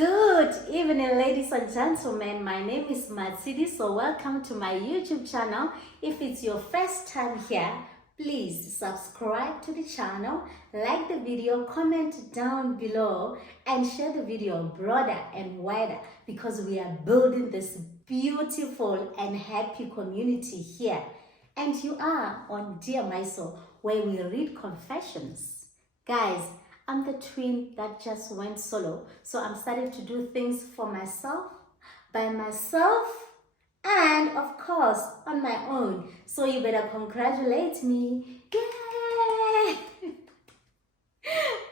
Good evening, ladies and gentlemen. My name is Matsidi, so welcome to my YouTube channel. If it's your first time here, please subscribe to the channel, like the video, comment down below, and share the video broader and wider because we are building this beautiful and happy community here. And you are on Dear Maiso, where we read confessions. Guys, I'm the twin that just went solo, so I'm starting to do things for myself, by myself, and of course on my own. So you better congratulate me. Yay!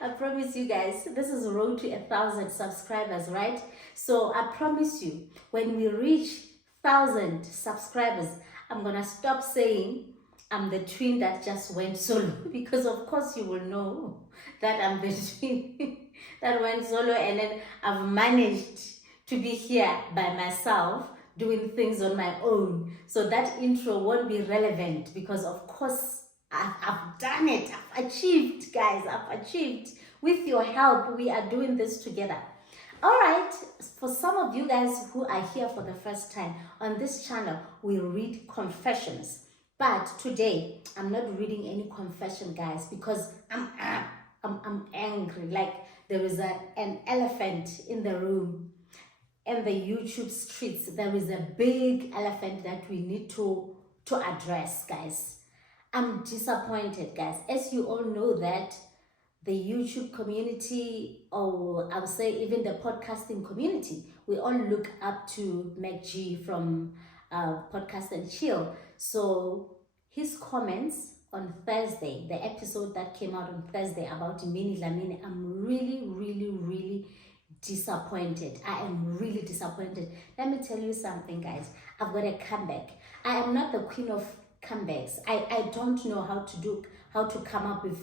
I promise you guys, this is road to 1,000 subscribers, right? So I promise you, when we reach 1,000 subscribers, I'm gonna stop saying I'm the twin that just went solo, because of course you will know that I'm the twin that went solo, and then I've managed to be here by myself doing things on my own. So that intro won't be relevant because of course I've done it. I've achieved, guys. I've achieved. With your help, we are doing this together. All right, for some of you guys who are here for the first time, on this channel, we read confessions. But today, I'm not reading any confession, guys, because I'm angry. Like there is an elephant in the room, in the YouTube streets. There is a big elephant that we need to address, guys. I'm disappointed, guys. As you all know that the YouTube community, or I would say even the podcasting community, we all look up to MacG from Podcast and Chill. So his comments on Thursday, the episode that came out on Thursday about Minnie Dlamini, I'm really disappointed. I am really disappointed. Let me tell you something, guys. I've got a comeback. I am not the queen of comebacks. I don't know how to come up with,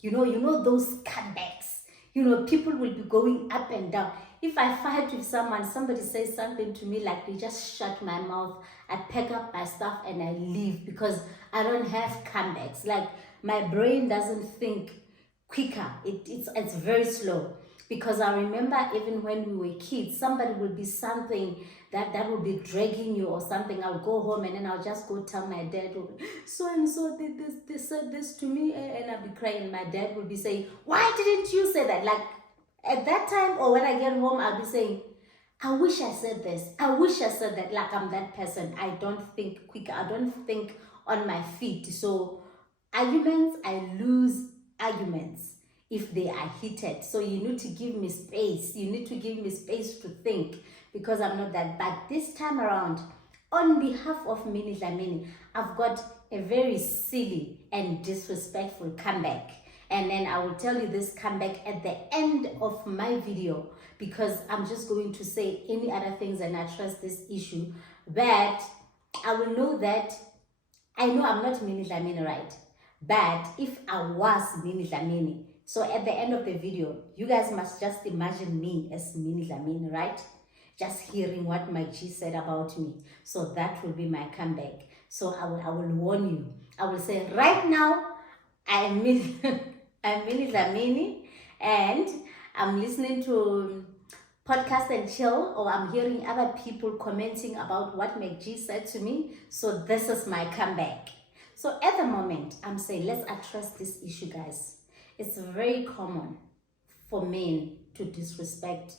you know those comebacks. People will be going up and down. If I fight with someone, somebody says something to me, like they just shut my mouth, I pack up my stuff and I leave because I don't have comebacks. Like my brain doesn't think quicker. It's very slow. Because I remember even when we were kids, somebody would be something that would be dragging you or something. I'll go home and then I'll just go tell my dad, so and so did this, they said this to me, and I'll be crying. My dad would be saying, why didn't you say that? Like at that time, or when I get home, I'll be saying, I wish I said this. I wish I said that. Like I'm that person. I don't think quicker. I don't think on my feet. So arguments, I lose arguments if they are heated. So you need to give me space. You need to give me space to think because I'm not that. But this time around, on behalf of Minnie Dlamini, I've got a very silly and disrespectful comeback. And then I will tell you this comeback at the end of my video because I'm just going to say any other things and address this issue. But I will know that I know I'm not Minnie Dlamini, right? But if I was Minnie Dlamini, so at the end of the video, you guys must just imagine me as Minnie Dlamini, right? Just hearing what MacG said about me. So that will be my comeback. So I will warn you. I will say right now, I'm Minnie Dlamini and I'm listening to Podcast and Chill, or I'm hearing other people commenting about what MacG said to me. So this is my comeback. So at the moment, I'm saying let's address this issue, guys. It's very common for men to disrespect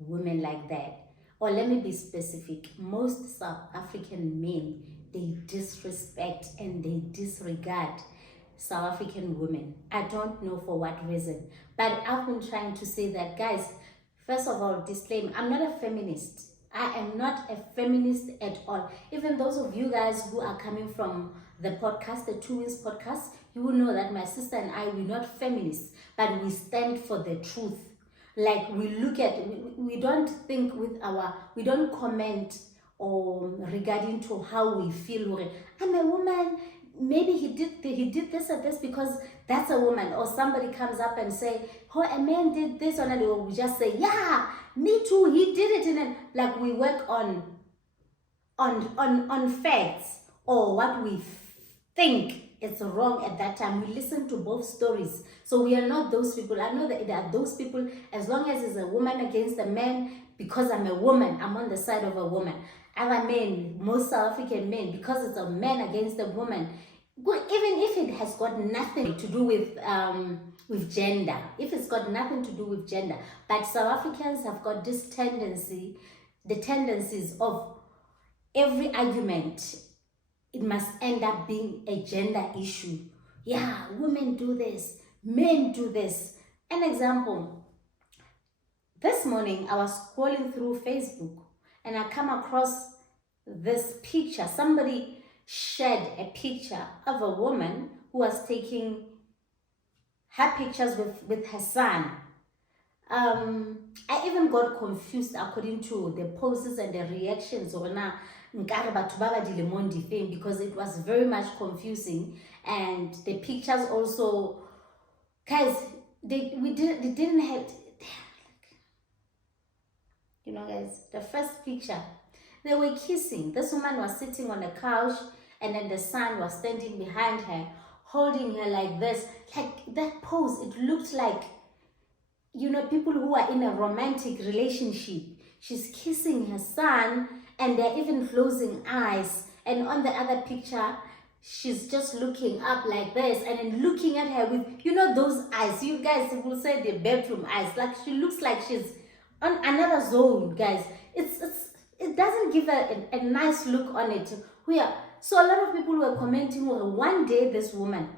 women like that. Or let me be specific. Most South African men, they disrespect and they disregard South African women. I don't know for what reason. But I've been trying to say that, guys, first of all, disclaimer, I'm not a feminist. I am not a feminist at all. Even those of you guys who are coming from the podcast, the Two Wins podcast, you will know that my sister and I, we're not feminists, but we stand for the truth. Like we look at, we don't think with we don't comment or regarding to how we feel. I'm a woman, maybe he did this and this because that's a woman. Or somebody comes up and say, oh, a man did this, or we just say, yeah, me too, he did it. And then like we work on facts or what we think it's wrong at that time. We listen to both stories. So we are not those people. I know that there are those people, as long as it's a woman against a man, because I'm a woman, I'm on the side of a woman. Other men, most South African men, because it's a man against a woman, even if it has got nothing to do with gender, if it's got nothing to do with gender, but South Africans have got this tendency, the tendencies of every argument, it must end up being a gender issue. Yeah, women do this, men do this. An example, this morning I was scrolling through Facebook and I come across this picture. Somebody shared a picture of a woman who was taking her pictures with her son. I even got confused according to the poses and the reactions because it was very much confusing, and the pictures also, guys, they didn't have, you know, guys, the first picture, they were kissing. This woman was sitting on a couch, and then the son was standing behind her, holding her like this. Like that pose, it looked like, you know, people who are in a romantic relationship. She's kissing her son, and they're even closing eyes. And on the other picture, she's just looking up like this, and then looking at her with, you know, those eyes. You guys will say the bedroom eyes. Like she looks like she's on another zone, guys. It doesn't give a nice look on it. So a lot of people were commenting, well, one day this woman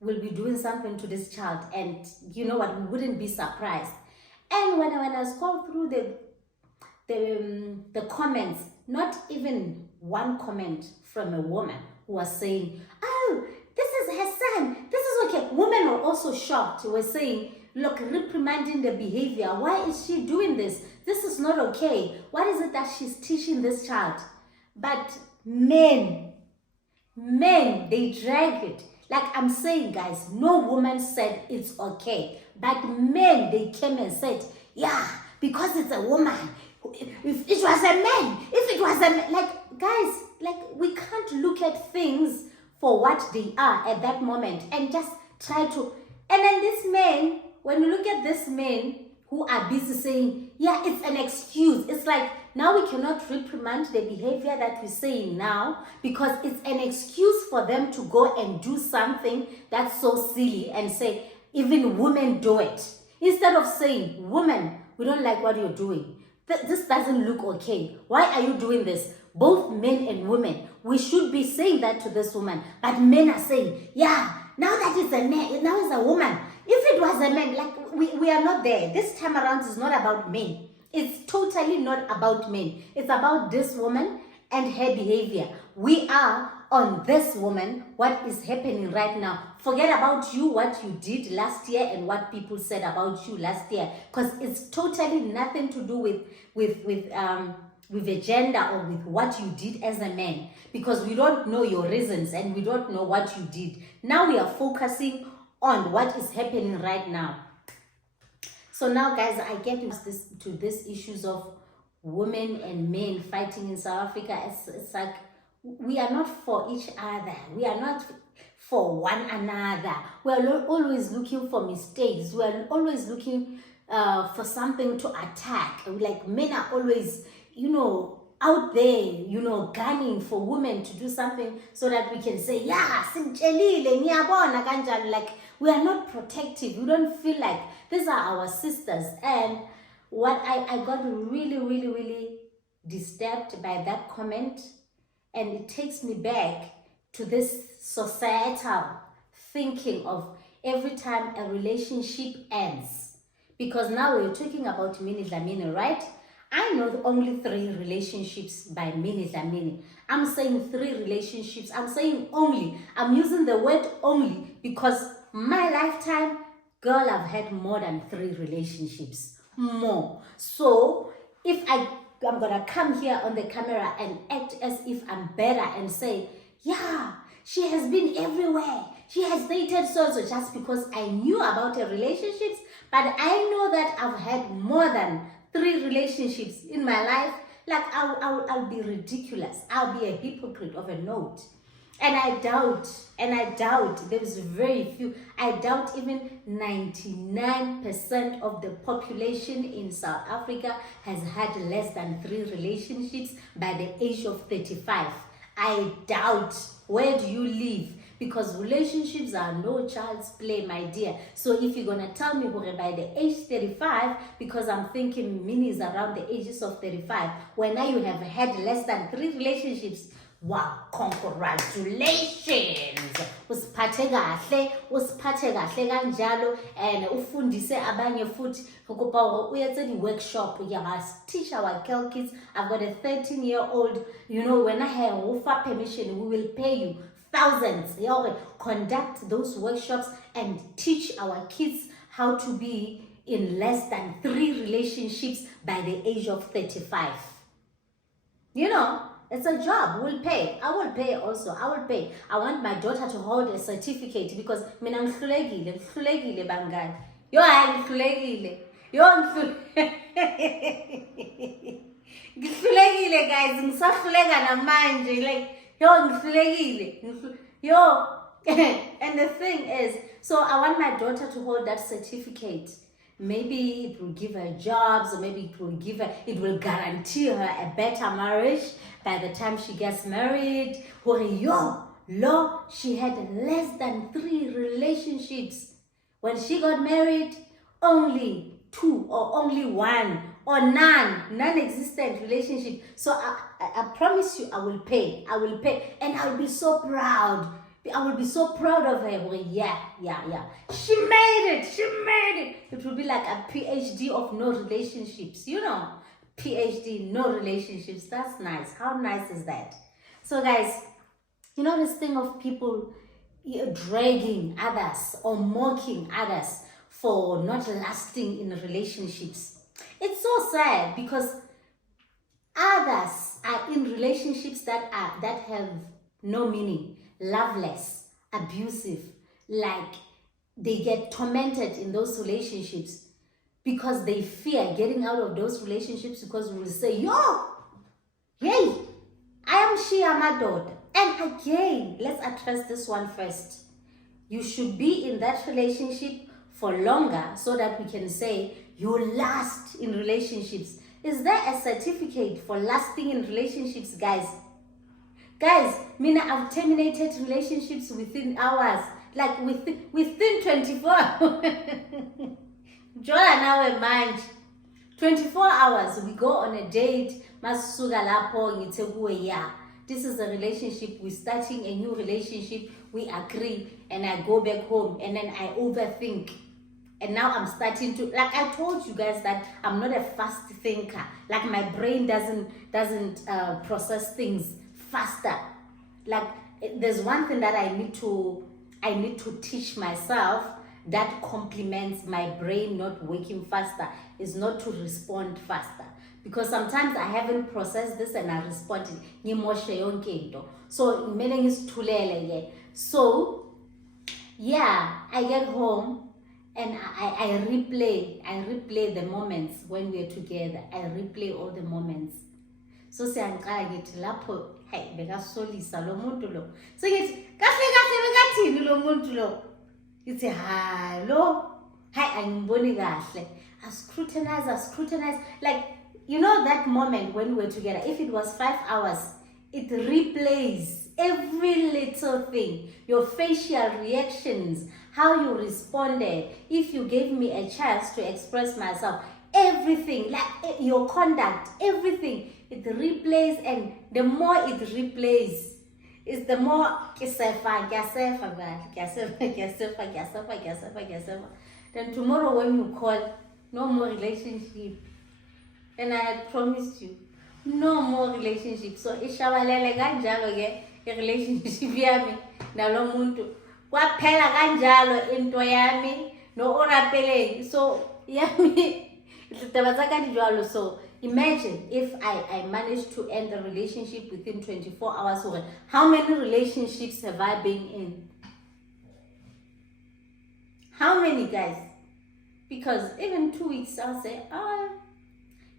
will be doing something to this child, and you know what, we wouldn't be surprised. And when I scroll through the comments, not even one comment from a woman who was saying, oh, this is her son, this is okay. Women were also shocked. They were saying, look, reprimanding the behavior. Why is she doing this? This is not okay. What is it that she's teaching this child? But men, they drag it. Like I'm saying, guys, no woman said it's okay. But men, they came and said, yeah, because it's a woman. If it was a man, like, guys, like, we can't look at things for what they are at that moment and just try to. And then this man, when you look at this men who are busy saying, yeah, it's an excuse. It's like, now we cannot reprimand the behavior that we're saying now because it's an excuse for them to go and do something that's so silly and say, even women do it. Instead of saying, woman, we don't like what you're doing. This doesn't look okay. Why are you doing this? Both men and women, we should be saying that to this woman. But men are saying, yeah, now that it's a man, now it's a woman. If it was a man, like, we are not there. This time around is not about men. It's totally not about men. It's about this woman and her behavior. We are on this woman, what is happening right now. Forget about you, what you did last year and what people said about you last year. Because it's totally nothing to do with a gender or with what you did as a man. Because we don't know your reasons and we don't know what you did. Now we are focusing on what is happening right now. So now, guys, I get to this issues of women and men fighting in South Africa. It's like we are not for each other. We are not for one another. We are always looking for mistakes. We are always looking for something to attack. Like men are always, you know, out there, you know, gunning for women to do something so that we can say, yeah, like we are not protective. We don't feel like these are our sisters. And what I got really, really, really disturbed by that comment, and it takes me back to this societal thinking of every time a relationship ends. Because now we're talking about Minnie Dlamini, right? I know only 3 relationships by Minnie Dlamini. I'm saying 3 relationships. I'm saying only. I'm using the word only because my lifetime, girl, I've had more than 3 relationships. More. So if I'm gonna come here on the camera and act as if I'm better and say, yeah, she has been everywhere. She has dated so just because I knew about her relationships, but I know that I've had more than 3 relationships in my life. Like I'll be ridiculous. I'll be a hypocrite of a note. And I doubt, there's very few, I doubt even 99% of the population in South Africa has had less than 3 relationships by the age of 35. I doubt. Where do you live? Because relationships are no child's play, my dear. So if you're gonna tell me by the age 35, because I'm thinking Minnie is around the ages of 35, when now you have had less than 3 relationships, wow, congratulations. Usiphathe kahle kanjalo, and ufundise abanye futhi ukuba uyetse the workshop. We must teach our girl kids. I've got a 13-year-old. You know, when I have offer permission, we will pay you thousands. Conduct those workshops and teach our kids how to be in less than 3 relationships by the age of 35. You know, it's a job. We'll pay. I will pay also. I will pay. I want my daughter to hold a certificate because mina ngihlulekile bangani. Yo hayi ngihlulekile. Yo ngihlulekile guys. Ngisahluleka namanje like yo ngihlulekile. Yo and the thing is, so I want my daughter to hold that certificate. Maybe it will give her jobs, or maybe it will guarantee her a better marriage by the time she gets married. She had less than 3 relationships. When she got married, only 2 or only 1 or non-existent relationship. So I promise you, I will pay, and I will be so proud. I will be so proud of her. Yeah. She made it. It will be like a PhD of no relationships, you know. PhD, no relationships. That's nice. How nice is that? So guys, you know this thing of people dragging others or mocking others for not lasting in relationships. It's so sad because others are in relationships that have no meaning. Loveless, abusive, like they get tormented in those relationships because they fear getting out of those relationships because we will say, hey, I am amadoda. And again, let's address this one first. You should be in that relationship for longer so that we can say you last in relationships. Is there a certificate for lasting in relationships, guys? Guys, I've terminated relationships within hours, like within 24 hours. Jola nawe manje. 24 hours, we go on a date. Masuka lapho ngithe kuwe yeah. This is a relationship. We're starting a new relationship. We agree, and I go back home, and then I overthink. And now I'm starting to, like I told you guys that I'm not a fast thinker. Like my brain doesn't process things faster. Like there's one thing that I need to teach myself that complements my brain not working faster is not to respond faster, because sometimes I haven't processed this and I responded so meaning is tulele. So yeah, I get home and I replay the moments when we're together. I replay all the moments. So siyangiqala ngithi lapho hey bekasolisa lo muntu lo. So ngithi kahle bekathini lo muntu lo. Ngithi ha lo hayi angiboni kahle. I scrutinize like, you know, that moment when we were together, if it was 5 hours, it replays every little thing, your facial reactions, how you responded, if you gave me a chance to express myself, everything, like your conduct, everything, it replays, and the more it replays, is the more then tomorrow when you call, no more relationship. And I had promised you, no more relationship. So ishabalele kanjalo ke relationship yami nalo muntu. Kwaphela kanjalo into yami no orapeleng. So yami so imagine if I managed to end a relationship within 24 hours. How many relationships have I been in? How many, guys? Because even 2 weeks I'll say,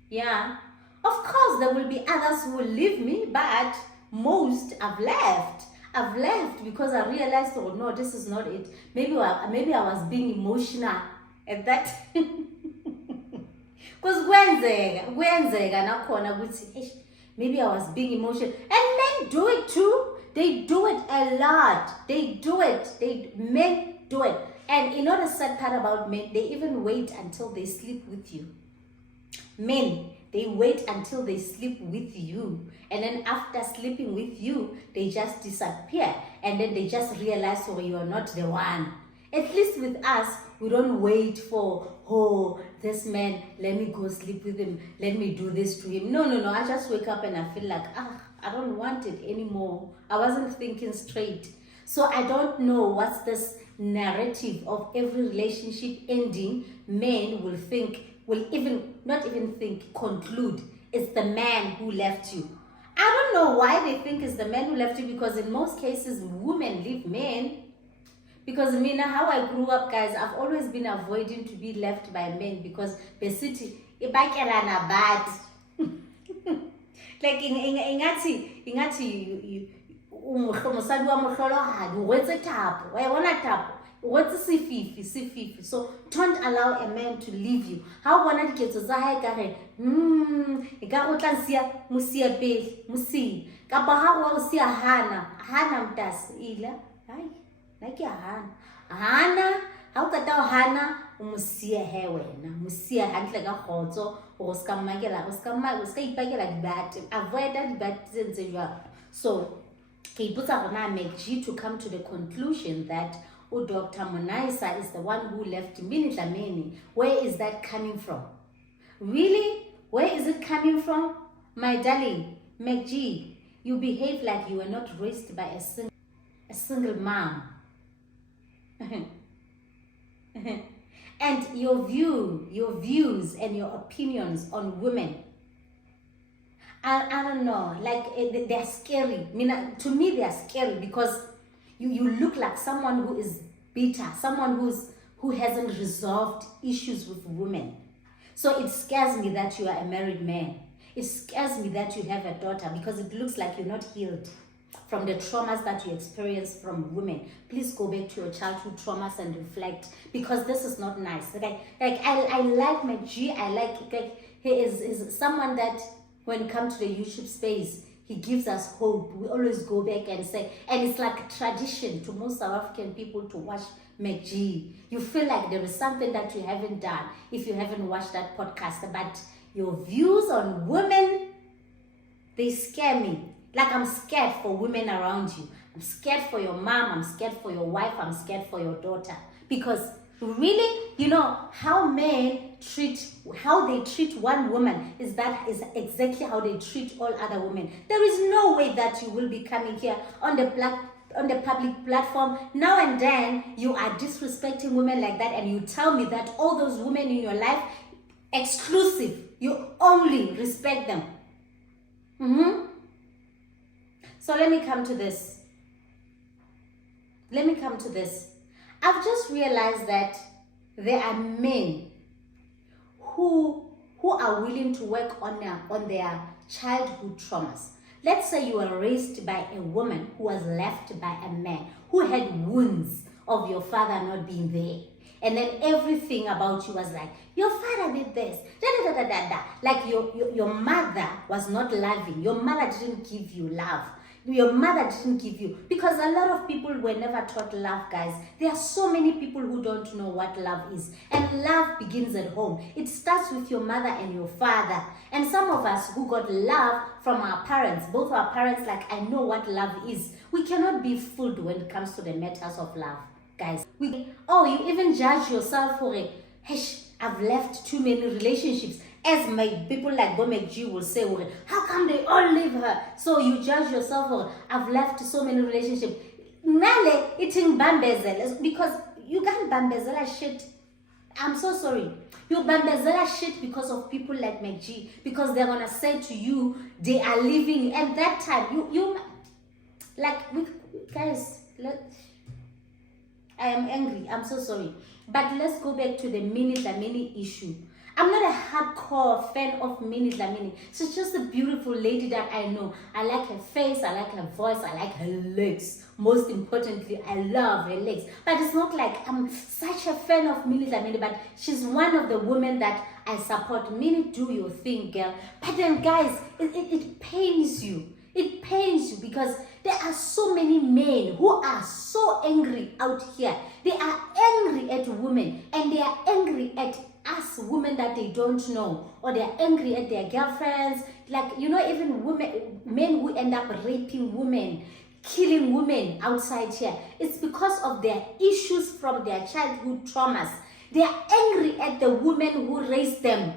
yeah. Of course there will be others who will leave me, but most have left. I've left because I realized, oh no, this is not it. Maybe I was being emotional at that. Because kwenzeka nakhona ukuthi maybe I was being emotional. And men do it too. They do it a lot. Men do it. And you know the sad part about men, they even wait until they sleep with you. Men, they wait until they sleep with you. And then after sleeping with you, they just disappear. And then they just realize, oh, you are not the one. At least with us, we don't wait for, oh, this man, let me go sleep with him. Let me do this to him. No. I just wake up and I feel like, I don't want it anymore. I wasn't thinking straight. So I don't know what's this narrative of every relationship ending. Men will conclude it's the man who left you. I don't know why they think it's the man who left you, because in most cases, women leave men. Because how I grew up, guys, I've always been avoiding to be left by men because the city, bad. Like ingati umusadi wa mohlolohadi o wetse thapo wa bona thapo o wetse sefifi. So don't allow a man to leave you. How bona diketso tsa hae ka re e ka go tla nsia mosia pele mosi ka ba ha go sia hana mtasi ila hai like hana ha o kata o hana o mosia he wena mosia hantle ka khotso o ska ipakela dibate, avoid dibate tse jwa. So ke iputsa gona MacG to come to the conclusion that Dr. Maiso is the one who left Minnie Dlamini. Where is that coming from? Really? Where is it coming from? My darling MacG, you behave like you were not raised by a single mom. And your views and your opinions on women, I don't know, like they're scary. To me they're scary because you look like someone who is bitter, someone who hasn't resolved issues with women. So it scares me that you are a married man. It scares me that you have a daughter because it looks like you're not healed from the traumas that you experience from women. Please go back to your childhood traumas and reflect, because this is not nice. I like MacG. I like he is someone that when it comes to the YouTube space, he gives us hope. We always go back and say, and it's like a tradition to most South African people to watch MacG. You feel like there is something that you haven't done if you haven't watched that podcast. But your views on women, they scare me. Like I'm scared for women around you. I'm scared for your mom. I'm scared for your wife. I'm scared for your daughter. Because really, how they treat one woman is exactly how they treat all other women. There is no way that you will be coming here on the public platform now and then you are disrespecting women like that, and you tell me that all those women in your life, exclusive, you only respect them. So let me come to this. I've just realized that there are men who are willing to work on their childhood traumas. Let's say you were raised by a woman who was left by a man who had wounds of your father not being there. And then everything about you was like, your father did this, Like your mother was not loving. Your mother didn't give you love. Your mother didn't give you, because a lot of people were never taught love, guys. There are so many people who don't know what love is, and love begins at home. It starts with your mother and your father. And some of us who got love from our parents, both our parents, like, I know what love is. We cannot be fooled when it comes to the matters of love, guys. You even judge yourself for it. I've left too many relationships. As my people like MacG will say, how come they all leave her? So you judge yourself for, I've left so many relationships. Nale eating bambezel, because you can't bambezela shit. I'm so sorry. You bambezela shit because of people like MacG, because they're gonna say to you they are leaving. And that time guys, I am angry. I'm so sorry. But let's go back to the Minnie Dlamini issue. I'm not a hardcore fan of Minnie Dlamini. She's just a beautiful lady that I know. I like her face, I like her voice, I like her legs. Most importantly, I love her legs. But it's not like I'm such a fan of Minnie Dlamini, but she's one of the women that I support. Minnie, do your thing, girl. But then, guys, it pains you. It pains you because there are so many men who are so angry out here. They are angry at women, and they are angry at us women that they don't know, or they're angry at their girlfriends, like, you know, even men who end up raping women, killing women outside here. It's because of their issues from their childhood traumas. They are angry at the women who raised them.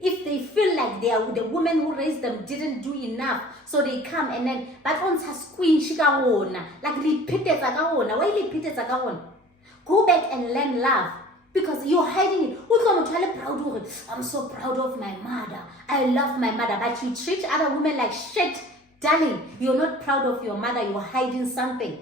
If they feel like the woman who raised them didn't do enough, so they come and then, but on her queen like repeated why go back and learn love. Because you're hiding it. I'm so proud of my mother. I love my mother. But you treat other women like shit. Darling, you're not proud of your mother. You're hiding something.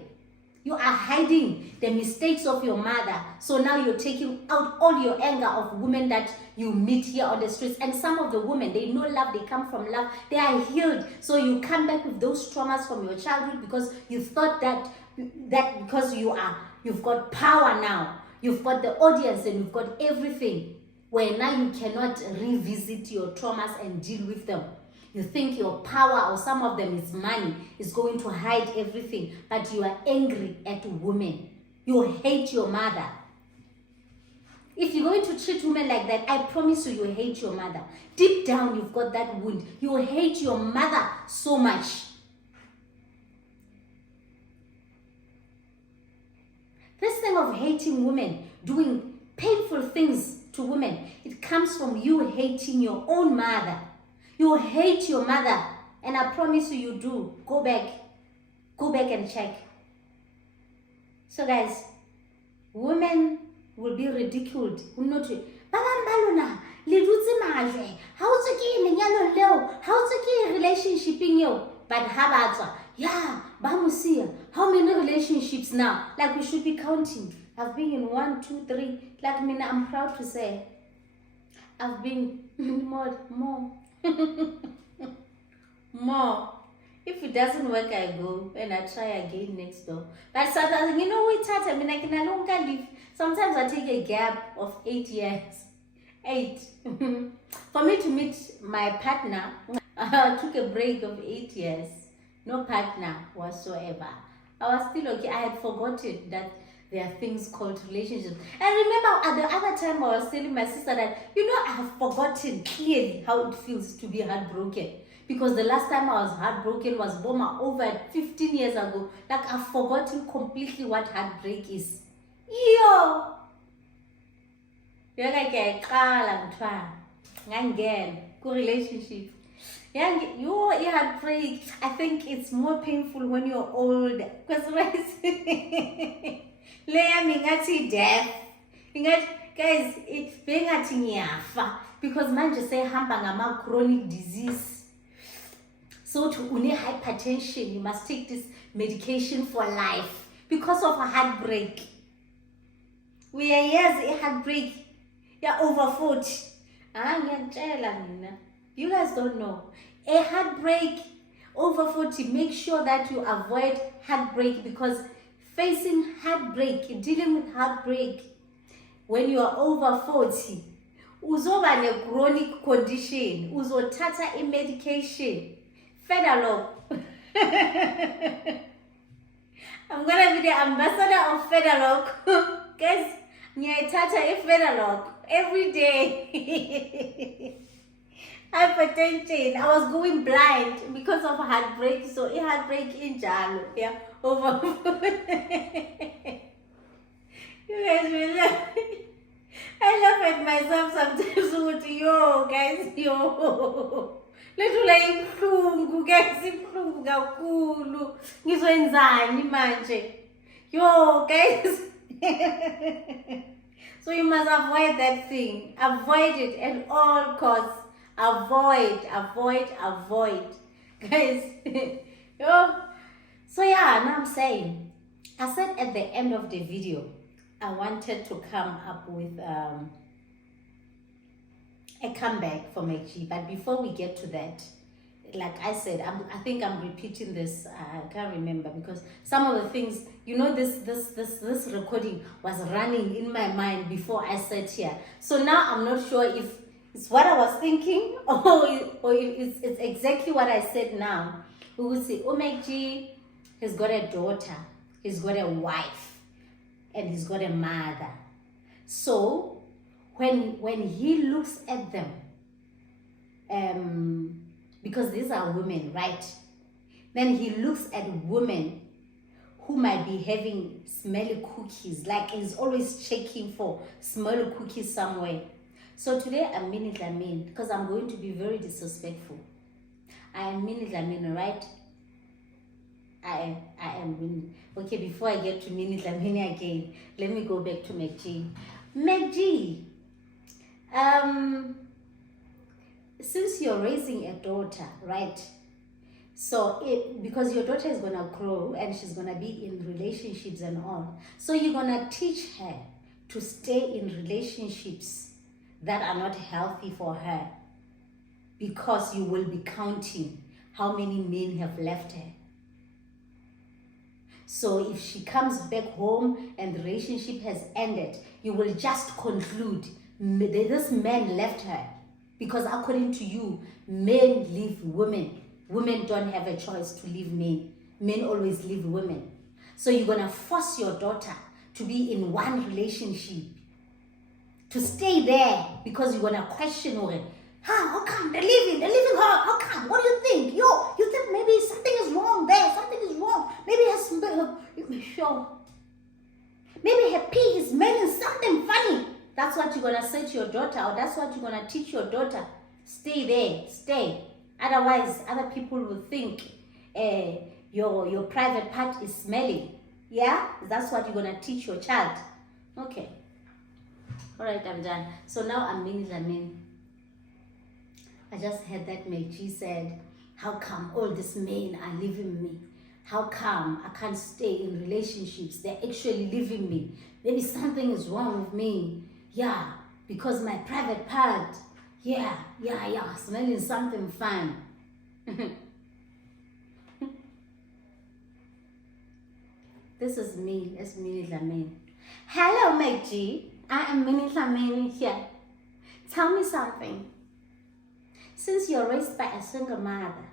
You are hiding the mistakes of your mother. So now you're taking out all your anger of women that you meet here on the streets. And some of the women, they know love. They come from love. They are healed. So you come back with those traumas from your childhood because you thought that because you've got power now. You've got the audience and you've got everything, where now you cannot revisit your traumas and deal with them. You think your power, or some of them is money, is going to hide everything, but you are angry at women. You hate your mother. If you're going to treat women like that, I promise you, you hate your mother. Deep down, you've got that wound. You hate your mother so much. This thing of hating women, doing painful things to women, it comes from you hating your own mother. You hate your mother, and I promise you, you do. Go back and check. So guys, women will be ridiculed. How relationshiping you? But yeah, how many relationships now? Like, we should be counting. I've been in 1, 2, 3. Like, I'm proud to say I've been more. More. If it doesn't work, I go and I try again next door. But sometimes, you know, I can no longer live. Sometimes I take a gap of 8 years. 8. For me to meet my partner, I took a break of 8 years. No partner whatsoever. I was still okay. I had forgotten that there are things called relationships. And remember, at the other time, I was telling my sister that, you know, I have forgotten clearly how it feels to be heartbroken. Because the last time I was heartbroken was over 15 years ago. Like, I've forgotten completely what heartbreak is. Yo! You're like a relationship. Yeah, you heartbreak. I think it's more painful when you're old. Because death. Guys, it's being because man just say chronic disease. So to hypertension, you must take this medication for life because of a heartbreak. We are years a heartbreak. You're over 40. You guys don't know. A heartbreak over 40, make sure that you avoid heartbreak, because facing heartbreak, dealing with heartbreak when you are over 40, uzoba ne chronic condition, uzothatha a medication. Federal. I'm gonna be the ambassador of Federal. Guys, nyayithatha a Federal every day. Hypertension. I was going blind because of heartbreak. So a heartbreak in jalo. Yeah, over. You guys will laugh. I laugh at myself sometimes with yo guys, yo. Lethula ibuhlungu guys, ibuhlungu kakhulu. Ngizoyenzani manje? Yo guys. So you must avoid that thing. Avoid it at all costs. Avoid. Guys. Yo. So yeah, now I'm saying, I said at the end of the video, I wanted to come up with a comeback for MacG. But before we get to that, like I said, I think I'm repeating this. I can't remember because some of the things, this recording was running in my mind before I sat here. So now I'm not sure if it's what I was thinking or if it's exactly what I said now. We will say, oh, MacG has got a daughter, he's got a wife, and he's got a mother. So when he looks at them, because these are women, right? Then he looks at women who might be having smelly cookies, like he's always checking for smelly cookies somewhere. So today I'm Minnie Dlamini because I'm going to be very disrespectful. I am Minnie Dlamini, right? I am Minnie. Okay, before I get to Minnie Dlamini again, let me go back to MacG. MacG, since you're raising a daughter, right? So because your daughter is gonna grow and she's gonna be in relationships and all, so you're gonna teach her to stay in relationships that are not healthy for her, because you will be counting how many men have left her. So if she comes back home and the relationship has ended, you will just conclude this man left her, because according to you, men leave women. Women don't have a choice to leave men. Men always leave women. So you're gonna force your daughter to be in one relationship, to stay there, because you're gonna question her. How come they're leaving her? How come? What do you think? You think maybe something is wrong there? Something is wrong. Maybe her pee is smelling something funny. That's what you're gonna say to your daughter, or that's what you're gonna teach your daughter. Stay there, stay. Otherwise, other people will think your private part is smelly. Yeah, that's what you're gonna teach your child. Okay. All right, I'm done. So now I'm Minnie Dlamini. I just heard that MacG said, how come all these men are leaving me? How come I can't stay in relationships? They're actually leaving me. Maybe something is wrong with me. Yeah, because my private part, yeah, smelling something fun. This is me, it's Minnie Dlamini. Hello, MacG. I am Minnie Dlamini here. Tell me something. Since you're raised by a single mother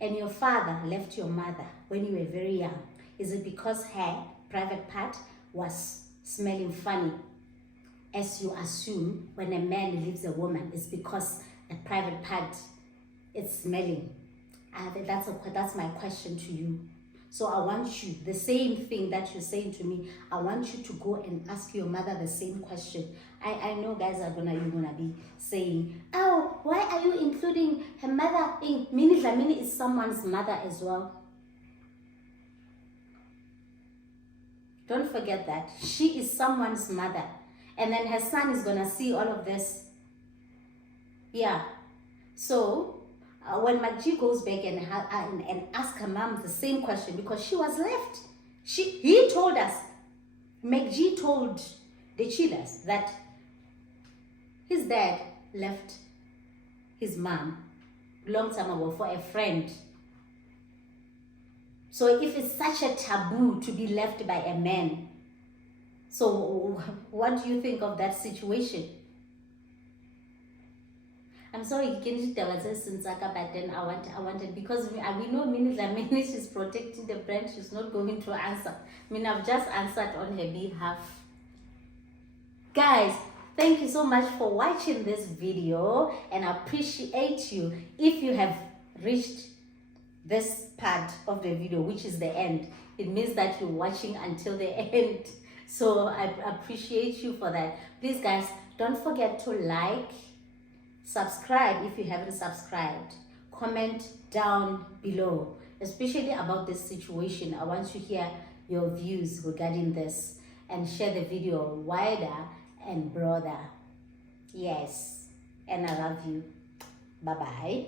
and your father left your mother when you were very young, is it because her private part was smelling funny? As you assume, when a man leaves a woman, it's because the private part is smelling. That's my question to you. So I want you, the same thing that you're saying to me, I want you to go and ask your mother the same question. I know guys you're gonna be saying, oh, why are you including her mother in? Minnie Dlamini is someone's mother as well. Don't forget that. She is someone's mother. And then her son is gonna see all of this. Yeah. So when MacG goes back and ask her mom the same question, because she was left. He told us, MacG told the chillers that his dad left his mom a long time ago for a friend. So if it's such a taboo to be left by a man, so what do you think of that situation? I'm sorry, but then I wanted, because we know Minnie Dlamini, she's protecting the brand, she's not going to answer. I've just answered on her behalf. Guys, thank you so much for watching this video, and I appreciate you if you have reached this part of the video, which is the end. It means that you're watching until the end. So I appreciate you for that. Please guys, don't forget to like, subscribe if you haven't subscribed, comment down below, especially about this situation. I want to hear your views regarding this, and share the video wider and broader. Yes, and I love you. Bye bye.